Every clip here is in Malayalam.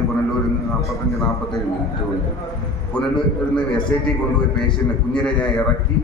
ഞാൻ പുനലൂരിൽ നിന്ന് 45-47 മിനിറ്റ് കൊണ്ട് പുനലൂരിൽ നിന്ന് SIT കൊണ്ടുപോയി പേഷ്യൻ്റ് കുഞ്ഞിനെ ഞാൻ ഇറക്കി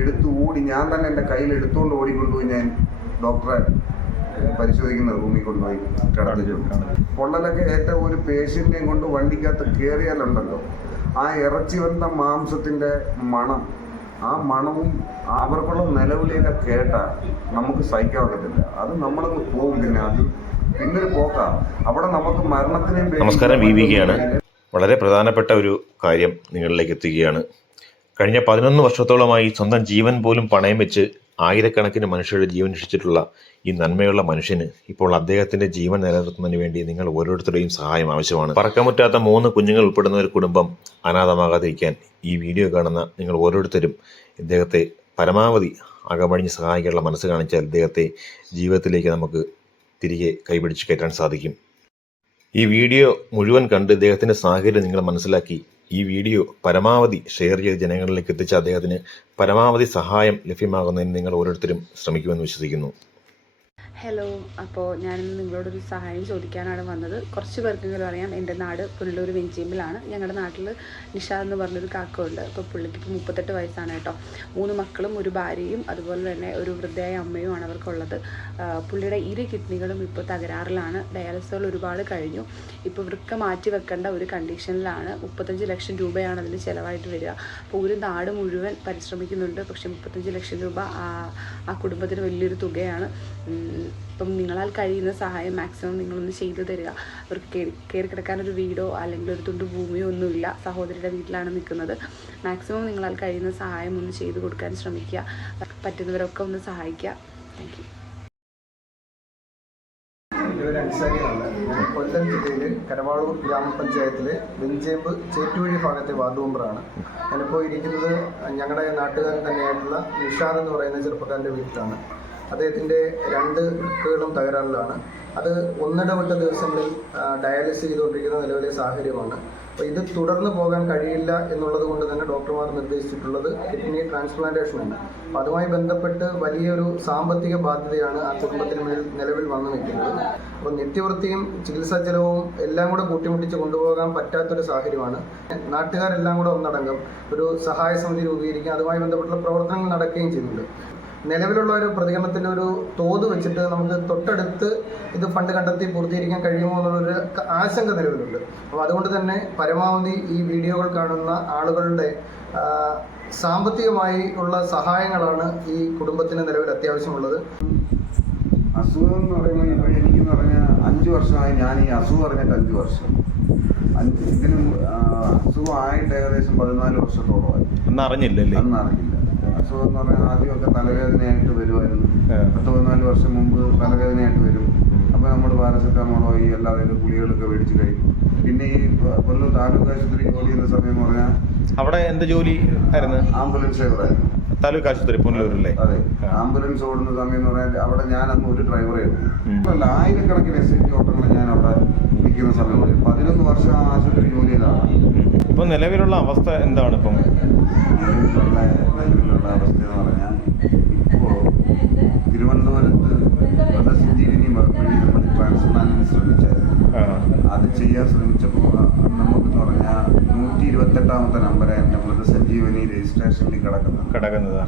എടുത്ത് ഓടി, ഞാൻ തന്നെ എൻ്റെ കയ്യിൽ എടുത്തുകൊണ്ട് ഓടിക്കൊണ്ടുപോയി ഞാൻ ഡോക്ടറെ പരിശോധിക്കുന്ന റൂമിൽ കൊണ്ടുപോയി കിടത്തിട്ടുണ്ട്. പൊള്ളലൊക്കെ ഏറ്റ ഒരു പേഷ്യൻ്റിനെയും കൊണ്ട് വണ്ടിക്കകത്ത് കയറിയാലുണ്ടല്ലോ, ആ ഇറച്ചി വന്ന മാംസത്തിൻ്റെ മണം, ആ മണവും അവർക്കുള്ള നിലവിളിയൊക്കെ കേട്ടാൽ നമുക്ക് സഹിക്കാൻ പറ്റത്തില്ല. അത് നമ്മളങ്ങ് പോകും. അത് പിന്നൊരു പോക്കാം. അവിടെ നമുക്ക് മരണത്തിനെയും. നമസ്കാരം, VVK-യാണ്. വളരെ പ്രധാനപ്പെട്ട ഒരു കാര്യം നിങ്ങളിലേക്ക് എത്തുകയാണ്. കഴിഞ്ഞ 11 വർഷത്തോളമായി സ്വന്തം ജീവൻ പോലും പണയം വെച്ച് ആയിരക്കണക്കിന് മനുഷ്യരുടെ ജീവൻ രക്ഷിച്ചിട്ടുള്ള ഈ നന്മയുള്ള മനുഷ്യന് ഇപ്പോൾ അദ്ദേഹത്തിന്റെ ജീവൻ നിലനിർത്തുന്നതിന് വേണ്ടി നിങ്ങൾ ഓരോരുത്തരുടെയും സഹായം ആവശ്യമാണ്. പറക്കമുറ്റാത്ത 3 കുഞ്ഞുങ്ങൾ ഉൾപ്പെടുന്ന ഒരു കുടുംബം അനാഥമാകാതിരിക്കാൻ ഈ വീഡിയോ കാണുന്ന നിങ്ങൾ ഓരോരുത്തരും ഇദ്ദേഹത്തെ പരമാവധി അകമഴിഞ്ഞ് സഹായിക്കാനുള്ള മനസ്സ് കാണിച്ചാൽ ഇദ്ദേഹത്തെ ജീവിതത്തിലേക്ക് നമുക്ക് തിരികെ കൈപിടിച്ച് കയറ്റാൻ സാധിക്കും. ഈ വീഡിയോ മുഴുവൻ കണ്ട് ഇദ്ദേഹത്തിൻ്റെ സാഹചര്യം നിങ്ങൾ മനസ്സിലാക്കി ഈ വീഡിയോ പരമാവധി ഷെയർ ചെയ്ത് ജനങ്ങളിലേക്ക് എത്തിച്ച അദ്ദേഹത്തിന് പരമാവധി സഹായം ലഭ്യമാകുന്നതിന് നിങ്ങൾ ഓരോരുത്തരും ശ്രമിക്കുമെന്ന് വിശ്വസിക്കുന്നു. ഹലോ, അപ്പോൾ ഞാനിന്ന് നിങ്ങളോടൊരു സഹായം ചോദിക്കാനാണ് വന്നത്. കുറച്ച് പേർക്കെങ്കിലും അറിയാം, എൻ്റെ നാട് പുനലൂർ വെഞ്ചേമ്പിലാണ്. ഞങ്ങളുടെ നാട്ടിൽ നിഷാദ് എന്ന് പറഞ്ഞൊരു കാക്കയുണ്ട്. അപ്പോൾ പുള്ളിക്ക് ഇപ്പോൾ 38 വയസ്സാണ് കേട്ടോ. 3 മക്കളും ഒരു ഭാര്യയും അതുപോലെ തന്നെ ഒരു വൃദ്ധയായ അമ്മയുമാണ് അവർക്കുള്ളത്. പുള്ളിയുടെ 2 കിഡ്നികളും ഇപ്പോൾ തകരാറിലാണ്. ഡയാലിസുകൾ ഒരുപാട് കഴിഞ്ഞു. ഇപ്പോൾ വൃക്ക മാറ്റി വെക്കേണ്ട ഒരു കണ്ടീഷനിലാണ്. 35 ലക്ഷം രൂപയാണ് അതിന് ചിലവായിട്ട് വരിക. അപ്പോൾ ഒരു നാട് മുഴുവൻ പരിശ്രമിക്കുന്നുണ്ട്. പക്ഷേ 35 ലക്ഷം രൂപ ആ കുടുംബത്തിന് വലിയൊരു തുകയാണ്. ഇപ്പം നിങ്ങളാൽ കഴിയുന്ന സഹായം മാക്സിമം നിങ്ങളൊന്ന് ചെയ്തു തരിക. അവർക്ക് കയറി കിടക്കാനൊരു വീടോ അല്ലെങ്കിൽ ഒരു തുണ്ട് ഭൂമിയോ ഒന്നുമില്ല. സഹോദരിയുടെ വീട്ടിലാണ് നിൽക്കുന്നത്. മാക്സിമം നിങ്ങളാൽ കഴിയുന്ന സഹായം ഒന്ന് ചെയ്തു കൊടുക്കാൻ ശ്രമിക്കുക. പറ്റുന്നവരൊക്കെ ഒന്ന് സഹായിക്കുക. Thank you. അൻസാരിയാണ്. ഞാൻ കൊല്ലം ജില്ലയിൽ കരവാളൂർ ഗ്രാമപഞ്ചായത്തിലെ വെഞ്ചേമ്പ് ചേറ്റുവഴി ഭാഗത്തെ വാർഡ് മെമ്പറാണ്. ഞാനിപ്പോൾ ഇരിക്കുന്നത് ഞങ്ങളുടെ നാട്ടുകാരൻ തന്നെയായിട്ടുള്ള നിഷാദ് എന്ന് പറയുന്ന ചെറുപ്പക്കാരൻ്റെ വീട്ടിലാണ്. അദ്ദേഹത്തിൻ്റെ 2 വൃക്കകളും തകരാറിലാണ്. അത് ഒന്നിടവിട്ട ദിവസങ്ങളിൽ ഡയാലിസിസ് ചെയ്തുകൊണ്ടിരിക്കുന്ന നിലവിലെ സാഹചര്യമാണ്. അപ്പോൾ ഇത് തുടർന്ന് പോകാൻ കഴിയില്ല എന്നുള്ളത് കൊണ്ട് തന്നെ ഡോക്ടർമാർ നിർദ്ദേശിച്ചിട്ടുള്ളത് കിഡ്നി ട്രാൻസ്പ്ലാന്റേഷനാണ്. അപ്പോൾ അതുമായി ബന്ധപ്പെട്ട് വലിയൊരു സാമ്പത്തിക ബാധ്യതയാണ് ആ കുടുംബത്തിന് മേൽ നിലവിൽ വന്നു നിൽക്കുന്നത്. അപ്പോൾ നിത്യവൃത്തിയും ചികിത്സാ ചെലവും എല്ലാം കൂടെ കൂട്ടിമുട്ടിച്ച് കൊണ്ടുപോകാൻ പറ്റാത്തൊരു സാഹചര്യമാണ്. നാട്ടുകാരെല്ലാം കൂടെ ഒന്നടങ്കം ഒരു സഹായ സമിതി രൂപീകരിക്കുക, അതുമായി ബന്ധപ്പെട്ടുള്ള പ്രവർത്തനങ്ങൾ നടക്കുകയും ചെയ്യുന്നുണ്ട്. നിലവിലുള്ള ഒരു പ്രതികരണത്തിൻ്റെ ഒരു തോത് വെച്ചിട്ട് നമുക്ക് തൊട്ടടുത്ത് ഇത് ഫണ്ട് കണ്ടെത്തി പൂർത്തീകരിക്കാൻ കഴിയുമോ എന്നുള്ളൊരു ആശങ്ക നിലവിലുണ്ട്. അപ്പോൾ അതുകൊണ്ട് തന്നെ പരമാവധി ഈ വീഡിയോകൾ കാണുന്ന ആളുകളുടെ സാമ്പത്തികമായി ഉള്ള സഹായങ്ങളാണ് ഈ കുടുംബത്തിന് നിലവിൽ അത്യാവശ്യമുള്ളത്. അസുഖം എന്ന് പറയുമ്പോൾ ഇപ്പോൾ എനിക്കെന്ന് പറഞ്ഞാൽ 5 വർഷമായി. ഞാൻ ഈ അസുഖം അറിഞ്ഞിട്ട് 5 വർഷം. ഇതിനും അസുഖമായിട്ട് ഏകദേശം 14 വർഷത്തോളമായി. അന്ന് അറിഞ്ഞില്ല. അസുഖം എന്ന് പറഞ്ഞാൽ ആദ്യമൊക്കെ തലവേദനയായിട്ട് വരുമായിരുന്നു. 14 വർഷം മുമ്പ് തലവേദനയായിട്ട് വരും. അപ്പോൾ നമ്മൾ പാരസെറ്റാമോളോ ഈ എല്ലാവരും ഗുളികളൊക്കെ മേടിച്ച് കഴിക്കും. പിന്നെ ഈ കൊല്ലം താലൂക്ക് ആശുപത്രി ജോലി ചെയ്യുന്ന സമയം എന്ന് പറഞ്ഞാൽ അവിടെ എന്ത് ജോലി ആയിരുന്നു? ആംബുലൻസ് ഡ്രൈവറായിരുന്നു. താലൂക്ക് ആശുപത്രി പുനലൂരല്ലേ? അതെ, ആംബുലൻസ് ഓടുന്ന സമയം എന്ന് പറഞ്ഞാൽ അവിടെ ഞാൻ അന്ന് ഒരു ഡ്രൈവറേ ഉള്ളൂ. അല്ല, ആയിരക്കണക്കിന് SIT ഓട്ടങ്ങൾ ഞാൻ അവിടെ നിൽക്കുന്ന സമയം 11 വർഷം ആ ആശുപത്രി ജോലി ചെയ്തതാണ്. ഇപ്പം നിലവിലുള്ള അവസ്ഥ എന്താണ്? ഇപ്പം നിലവിലുള്ള അവസ്ഥ എന്ന് പറഞ്ഞാൽ ഇപ്പോൾ തിരുവനന്തപുരത്ത് മൃതസഞ്ജീവനി വഴി നമ്മൾ ട്രാൻസ്പ്ലാന്റിന് ശ്രമിച്ചായിരുന്നു. അത് ചെയ്യാൻ ശ്രമിച്ചപ്പോൾ നമുക്കെന്ന് പറഞ്ഞാൽ 128ാമത്തെ നമ്പറാണ് എൻ്റെ മൃതസഞ്ജീവനി രജിസ്ട്രേഷനിൽ കിടക്കുന്നത്.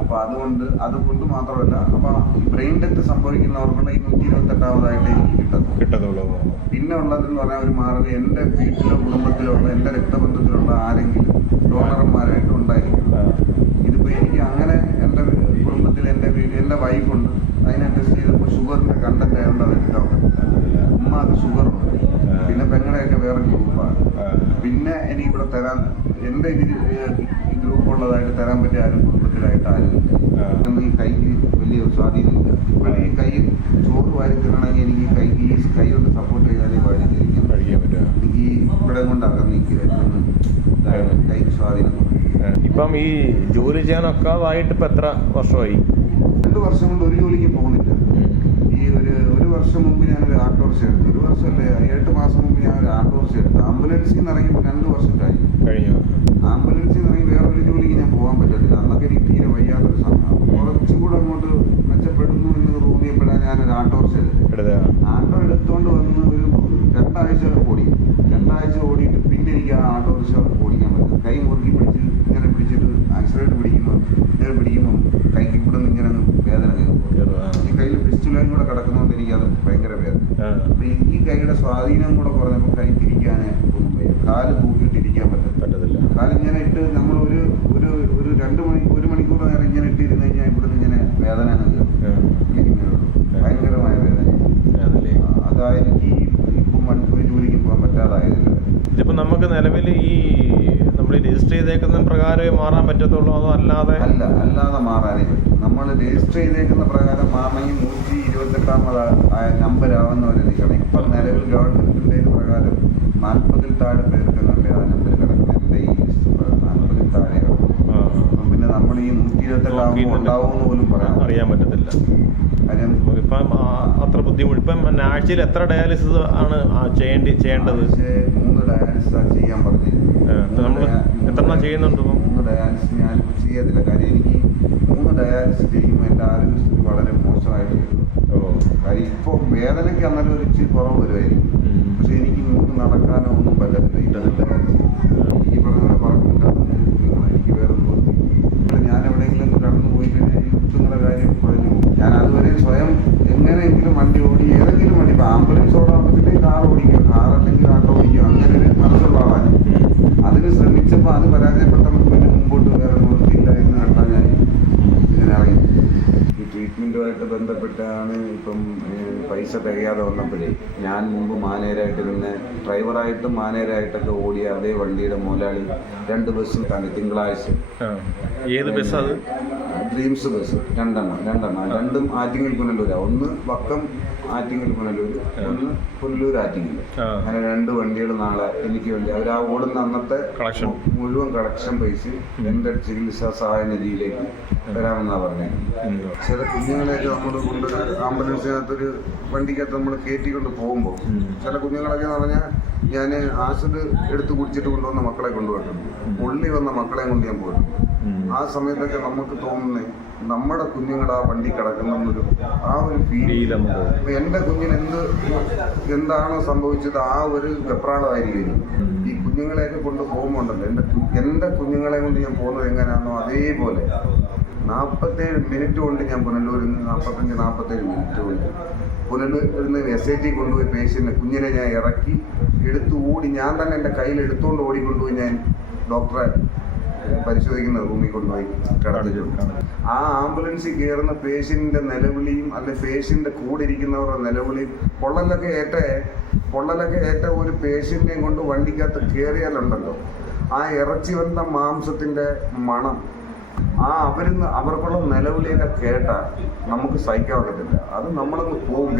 അപ്പോൾ അതുകൊണ്ട് മാത്രമല്ല, അപ്പോൾ ബ്രെയിൻ ഡെത്ത് സംഭവിക്കുന്നവർക്കുള്ള ഈ 128ാമതായിട്ട് എനിക്ക് കിട്ടത്തുള്ളൂ. പിന്നെ ഉള്ളതെന്ന് പറഞ്ഞാൽ ഒരു മാർഗ്ഗം എൻ്റെ വീട്ടിലോ കുടുംബത്തിലോ ഉള്ള എൻ്റെ രക്തബന്ധത്തിലുള്ള ആരെങ്കിലും ഡോണർമാരായിട്ട് ഉണ്ടായിരിക്കും. ഇതിപ്പോൾ എനിക്ക് അങ്ങനെ എൻ്റെ കുടുംബത്തിൽ എൻ്റെ വൈഫുണ്ട്. അതിനെ ടെസ്റ്റ് ചെയ്തപ്പോൾ ഷുഗറിൻ്റെ കണ്ടന്റ് ആയതുകൊണ്ട് അത് എടുക്കാൻ പറ്റില്ല. ഉമ്മാക്ക് ഷുഗറുണ്ട്. പിന്നെ പെങ്ങളുടെയൊക്കെ വേറെ ഗ്രൂപ്പാണ്. പിന്നെ എനിക്കിവിടെ തരാൻ എൻ്റെ ഗ്രൂപ്പുള്ളതായിട്ട് തരാൻ പറ്റിയ ആരും കുടുംബത്തിലായിട്ട് ആരുമില്ല. ഈ കൈക്ക് വലിയ സ്വാധീനമില്ല. ഇപ്പോൾ ഈ കൈ ചോറ് വാരി തിന്നണമെങ്കിൽ എനിക്ക് കൈ കൊണ്ട് സപ്പോർട്ട് ചെയ്താലേ വാരി തിരിക്കാൻ പറ്റുക. എനിക്ക് ഇവിടെ കൊണ്ട് അകന്നിക്കുക കൈക്ക് സ്വാധീനം. ഇപ്പം ഈ ജോലി ചെയ്യാനൊക്കാതായിട്ട് ഇപ്പം എത്ര വർഷമായി? 2 വർഷം കൊണ്ട് ഒരു ജോലിക്ക് പോകുന്നില്ല. ഈ ഒരു വർഷം മുമ്പ് ഞാനൊരു ഓട്ടോറിക്ഷ എടുത്തു. 1 വർഷമല്ലേ, 8 മാസം മുമ്പ് ഞാനൊരു ഓട്ടോറിക്ഷ എടുത്തു. ആംബുലൻസിൽ നിന്ന് ഇറങ്ങിയപ്പോൾ 2 വർഷം കഴിഞ്ഞു. ആംബുലൻസിൽ നിന്ന് ഇറങ്ങി വേറൊരു ജോലിക്ക് ഞാൻ പോകാൻ പറ്റത്തില്ല. അന്നൊക്കെ എനിക്ക് തീരെ വയ്യാത്തൊരു സമയമാണ്. കുറച്ചും കൂടെ അങ്ങോട്ട് മെച്ചപ്പെടുന്നു എന്ന് തോന്നിയപ്പോഴാണ് ഞാനൊരു ഓട്ടോറിക്ഷ എടുത്തത്. ആട്ടോ എടുത്തുകൊണ്ട് വന്ന് ഒരു 2 ആഴ്ച ഓടി. ഇങ്ങനെ പിടിക്കുമ്പം കൈക്ക് ഇവിടെ നിന്ന് ഇങ്ങനെ അങ്ങ് വേദന കയറും. ഈ കയ്യിൽ ഫിസ്റ്റുലയും കൂടെ കിടക്കുന്നതുകൊണ്ട് എനിക്ക് അത് ഭയങ്കര വേദന. അപ്പം ഈ കൈയുടെ സ്വാധീനം കൂടെ കുറഞ്ഞപ്പോൾ കൈ തിരിക്കാൻ ഒന്നും വയ്യ. കാല് തൂക്കിയിട്ടിരിക്കാൻ പറ്റത്തില്ല. കാലിങ്ങനെ ഇട്ട് നമ്മൾ ഒരു 1 മണിക്കൂർ നേരം ഇങ്ങനെ ഇട്ടിരുന്ന് കഴിഞ്ഞാൽ ഇവിടുന്ന് ഇങ്ങനെ വേദന ഭയങ്കരമായ വേദന. അതാ എനിക്ക് ഇപ്പം മണിക്കൂർ ജോലിക്ക് പോകാൻ പറ്റാതായതില്ല. ഇതിപ്പോൾ നമുക്ക് നിലവിൽ ഈ നമ്മൾ രജിസ്റ്റർ ചെയ്തേക്കുന്ന പ്രകാരമേ മാറാൻ പറ്റത്തുള്ളൂ, അതോ അല്ലാതെ മാറാനേ പറ്റും. നമ്മൾ രജിസ്റ്റർ ചെയ്തേക്കുന്ന പ്രകാരം മാറണമെങ്കിൽ 128 നമ്പരാവുന്നവർ നിൽക്കണം. ഇപ്പം നിലവിൽ ഗവൺമെൻറ്റിൻ്റെ പ്രകാരം 40-ൽ താഴെ പേർക്ക് നല്ല ആ നമ്പർ കിടക്കണം. എൻ്റെ ഈ ലിസ്റ്റ് 40-ൽ താഴെ കിടക്കും. അപ്പം പിന്നെ നമ്മൾ ഈ 128 ഉണ്ടാവുമെന്ന് പോലും അറിയാൻ പറ്റത്തില്ല. കാര്യം ഇപ്പം അത്ര ബുദ്ധിമുട്ട്. ഇപ്പം ആഴ്ചയിൽ എത്ര ഡയാലിസിസ് ആണ് ചെയ്യേണ്ടത്? 3 ഡയാലിസിസ് ചെയ്യാൻ പറഞ്ഞു. നമ്മൾ എത്ര ചെയ്യുന്നുണ്ട്? 3 ഡയാലിസിസ് ഞാനിപ്പോൾ ചെയ്യത്തില്ല. കാര്യം എനിക്ക് 3 ഡയാലിസിസ് ചെയ്യുമ്പോൾ എൻ്റെ ആരോഗ്യസ്ഥിതി വളരെ മോശമായിട്ട് വരും. കാര്യം ഇപ്പോൾ വേദനയ്ക്ക് അന്നേരം ഒരു ഇച്ചിരി കുറവ് വരുമായിരിക്കും. പക്ഷെ എനിക്ക് 3 നടക്കാനോ ഒന്നും പറ്റത്തില്ല. ഡയാലിസിസ് ഈ പറഞ്ഞ പറഞ്ഞിട്ടാണ് എനിക്ക് വേറെ തോന്നി. ഞാൻ എവിടെയെങ്കിലും കടന്നു പോയി കഴിഞ്ഞാൽ കുത്തുങ്ങളുടെ കാര്യം പറഞ്ഞു. ഞാൻ അതുവരെ സ്വയം എങ്ങനെയെങ്കിലും വണ്ടി ഓടി, ഏതെങ്കിലും വണ്ടി, ഇപ്പോൾ ആംബുലൻസ് ഓടാകുമ്പോഴത്തേക്ക് കാർ ഓടിക്കുക, കാറല്ലെങ്കിൽ ആട്ടോ ഓടിക്കുക, അങ്ങനെ ഒരു മനസ്സുള്ള ആളാണ്. അതിന് ശ്രമിച്ചപ്പോൾ അത് പരാജയപ്പെട്ടപ്പോൾ പിന്നെ മുമ്പോട്ട് വേറെ നിവൃത്തിയില്ല എന്ന് കണ്ടാൽ ഞാൻ ഇങ്ങനെ ഇറങ്ങി. ഈ ട്രീറ്റ്മെൻറ്റുമായിട്ട് ബന്ധപ്പെട്ടാണ് ഇപ്പം പൈസ തികയാതെ വന്നപ്പോഴേ ഞാൻ മുമ്പ് മാനേജരായിട്ടിരുന്ന് ഡ്രൈവറായിട്ടും മാനേജരായിട്ടൊക്കെ ഓടിയ അതേ വണ്ടിയുടെ മുതലാളി 2 ബസ്സും കാണി തിങ്കളാഴ്ച. ഏത് ബസ്? അത് ഡ്രീംസ് ബസ് രണ്ടെണ്ണം. രണ്ടും ആറ്റിങ്ങൽ പുനലൂരാ. ഒന്ന് വക്കം ആറ്റിങ്ങൽ പുനലൂർ, ഒന്ന് പുനലൂർ ആറ്റിങ്ങൽ. അങ്ങനെ 2 വണ്ടികൾ നാളെ എനിക്ക് വേണ്ടി അവർ ആ ഓടുന്ന അന്നത്തെ മുഴുവൻ കളക്ഷൻ പൈസ എൻ്റെ ചികിത്സാ സഹായ നിധിയിലേക്ക് വരാമെന്നാണ് പറഞ്ഞത്. ചില കുഞ്ഞുങ്ങളെയൊക്കെ നമ്മൾ കൊണ്ട് ആംബുലൻസിനകത്തൊരു വണ്ടിക്കകത്ത് നമ്മൾ കയറ്റിക്കൊണ്ട് പോകുമ്പോൾ ചില കുഞ്ഞുങ്ങളൊക്കെ എന്ന് പറഞ്ഞാൽ ഞാൻ ആസിഡ് എടുത്ത് കുടിച്ചിട്ട് കൊണ്ടുവന്ന മക്കളെ കൊണ്ടുപോയിട്ടുണ്ട്. പൊള്ളി വന്ന മക്കളെ കൊണ്ട് ഞാൻ പോയിട്ടുണ്ട്. ആ സമയത്തൊക്കെ നമുക്ക് തോന്നുന്നത് നമ്മുടെ കുഞ്ഞുങ്ങൾ ആ വണ്ടി കിടക്കുന്നൊരു ആ ഒരു ഫീൽ. എൻ്റെ കുഞ്ഞിന് എന്താണോ സംഭവിച്ചത് ആ ഒരു വെപ്രാളമായിരിക്കും. ഈ കുഞ്ഞുങ്ങളെയൊക്കെ കൊണ്ട് പോകുമ്പോണ്ടല്ലോ എൻ്റെ കുഞ്ഞുങ്ങളെ കൊണ്ട് ഞാൻ പോകുന്നത് എങ്ങനെയാണോ അതേപോലെ 47 മിനിറ്റ് കൊണ്ട് ഞാൻ പുനലൂരിൽ നിന്ന് 45-47 മിനിറ്റ് കൊണ്ട് പുനലൂരിൽ നിന്ന് SIT കൊണ്ടുപോയി പേഷ്യൻ്റ് കുഞ്ഞിനെ ഞാൻ ഇറക്കി എടുത്ത് ഓടി ഞാൻ തന്നെ എൻ്റെ കയ്യിൽ എടുത്തുകൊണ്ട് ഓടിക്കൊണ്ടുപോയി ഞാൻ ഡോക്ടറെ പരിശോധിക്കുന്ന റൂമിൽ കൊണ്ടുപോയി കിടത്തിട്ടുണ്ട്. ആ ആംബുലൻസിൽ കയറുന്ന പേഷ്യൻ്റെ നിലവിളിയും അല്ലെ പേഷ്യൻ്റെ കൂടെ ഇരിക്കുന്നവരുടെ നിലവിളിയും പൊള്ളലൊക്കെ ഏറ്റ ഒരു പേഷ്യൻ്റെയും കൊണ്ട് വണ്ടിക്കകത്ത് കയറിയാലുണ്ടല്ലോ ആ ഇറച്ചി വന്ന മാംസത്തിൻ്റെ മണം അവർക്കുള്ള നിലവിളിയൊക്കെ കേട്ടാൽ നമുക്ക് സഹിക്കാൻ പറ്റത്തില്ല. അത് നമ്മളങ്ങ് പോകും.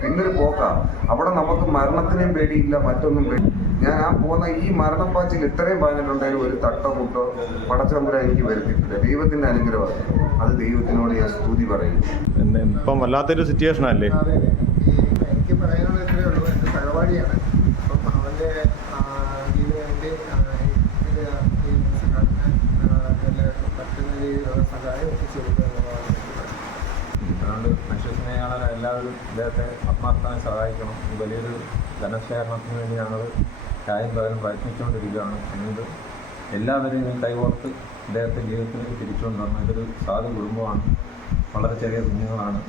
പിന്നൊരു പോക്കാം. അവിടെ നമുക്ക് മരണത്തിനെയും പേടിയില്ല, മറ്റൊന്നും പേടി. ഞാൻ ആ പോകുന്ന ഈ മരണപ്പാച്ചിൽ ഇത്രയും പറഞ്ഞിട്ടുണ്ടെങ്കിൽ ഒരു തട്ടോ മുട്ടോ പടച്ചമ്പുരാൻ എനിക്ക് വരുത്തിയിട്ടില്ല. ദൈവത്തിൻ്റെ അനുഗ്രഹം. അത് ദൈവത്തിനോട് ഞാൻ സ്തുതി പറയും. ഇപ്പം വല്ലാത്തൊരു സിറ്റുവേഷൻ അല്ലേ? എനിക്ക് പറയാനുള്ള ഇത്രയേ ഉള്ളൂ. എൻ്റെ സഹപാഠിയാണ്. അപ്പം അവൻ്റെ ഇതിന് വേണ്ടി പറ്റുന്ന രീതിയിലുള്ള സഹായം എത്തിച്ചു കൊടുക്കുക എന്നുള്ളതാണ്. അതുകൊണ്ട് മനുഷ്യസ്നേഹികളെ എല്ലാവരും ഇദ്ദേഹത്തെ ആത്മാർത്ഥമായി സഹായിക്കണം. വലിയൊരു ധനശേഖരണത്തിന് വേണ്ടി ഞങ്ങൾ കാര്യം പകരം പ്രയത്നിച്ചുകൊണ്ടിരിക്കുകയാണ്. അതുകൊണ്ട് എല്ലാവരെയും കൈകോർത്ത് ഇദ്ദേഹത്തെ ജീവിതത്തിലേക്ക് തിരിച്ചുകൊണ്ട് വരണം. ഇതൊരു സാധു കുടുംബമാണ്. വളരെ ചെറിയ കുഞ്ഞുങ്ങളാണ്.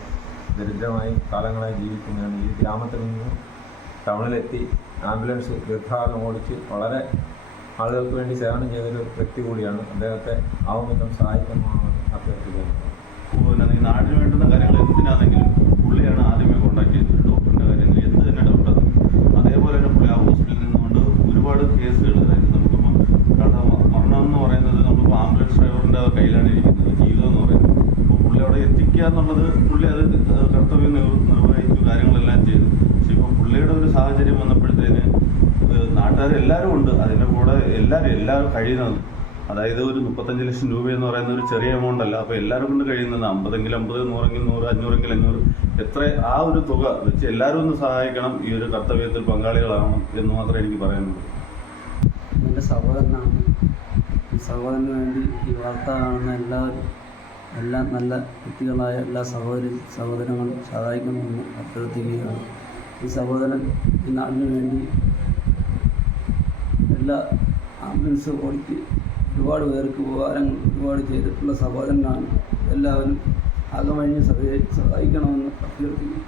ദരിദ്രമായി കാലങ്ങളായി ജീവിക്കുന്നതാണ്. ഈ ഗ്രാമത്തിൽ നിന്നും ടൗണിലെത്തി ആംബുലൻസ് ദീർഘകാലം ഓടിച്ച് വളരെ ആളുകൾക്ക് വേണ്ടി സേവനം ചെയ്തൊരു വ്യക്തി കൂടിയാണ്. അദ്ദേഹത്തെ ആവുമെന്നും സഹായിക്കണമെന്നാണ് അഭ്യർത്ഥിക്കുന്നത്. പിന്നെ ഈ നാടിന് വേണ്ടുന്ന കാര്യങ്ങൾ എന്തിനാണെങ്കിലും പുള്ളിയാണ് ആദ്യമേ കോൺടാക്ട് ചെയ്തത്. ഡോക്ടറിൻ്റെ കാര്യങ്ങൾ എന്ത് തന്നെ ഡൗട്ടാണ്. അതേപോലെ തന്നെ പുള്ളി ആ ഹോസ്പിറ്റലിൽ നിന്നുകൊണ്ട് ഒരുപാട് കേസുകൾ, അതായത് നമുക്കിപ്പം മരണം എന്ന് പറയുന്നത് നമ്മളിപ്പോൾ ആംബുലൻസ് ഡ്രൈവറിൻ്റെ കയ്യിലാണ് ഇരിക്കുന്നത്. ജീവിതം എന്ന് പറയുന്നത് അപ്പോൾ പുള്ളി അവിടെ എത്തിക്കുക എന്നുള്ളത് പുള്ളി അത് കർത്തവ്യം നിർവഹിച്ചു, കാര്യങ്ങളെല്ലാം ചെയ്തു. പക്ഷെ ഇപ്പോൾ പുള്ളിയുടെ ഒരു സാഹചര്യം വന്നപ്പോഴത്തേന് നാട്ടുകാരെല്ലാവരും ഉണ്ട് അതിൻ്റെ കൂടെ എല്ലാവരും കഴിയുന്നത്. അതായത് ഒരു 35 ലക്ഷം രൂപ എന്ന് പറയുന്ന ഒരു ചെറിയ എമൗണ്ട് അല്ല. അപ്പോൾ എല്ലാവരും കൊണ്ട് കഴിയുന്നത് 50 50, 100 100, 500 500, എത്ര ആ ഒരു തുക വെച്ച് എല്ലാവരും ഒന്ന് സഹായിക്കണം. ഈ ഒരു കർത്തവ്യത്തിൽ പങ്കാളികളാവണം എന്ന് മാത്രമേ എനിക്ക് പറയാനുള്ളൂ. എൻ്റെ സഹോദരനാണ്. ഈ സഹോദരന് വേണ്ടി ഈ വാർത്ത കാണുന്ന എല്ലാം നല്ല വ്യക്തികളായ എല്ലാ സഹോദരങ്ങളും സഹായിക്കണമെന്ന് അഭ്യർത്ഥിക്കുകയാണ്. ഈ സഹോദരൻ ഈ നാടിന് വേണ്ടി എല്ലാ ആംബുലൻസ് ഓടിച്ച് ഒരുപാട് പേർക്ക് ഉപകാരങ്ങൾ ഒരുപാട് ചെയ്തിട്ടുള്ള സഹോദരനാണ്. എല്ലാവരും അകമഴിഞ്ഞ് സഹായിക്കണമെന്ന് അഭ്യർത്ഥിക്കുന്നു.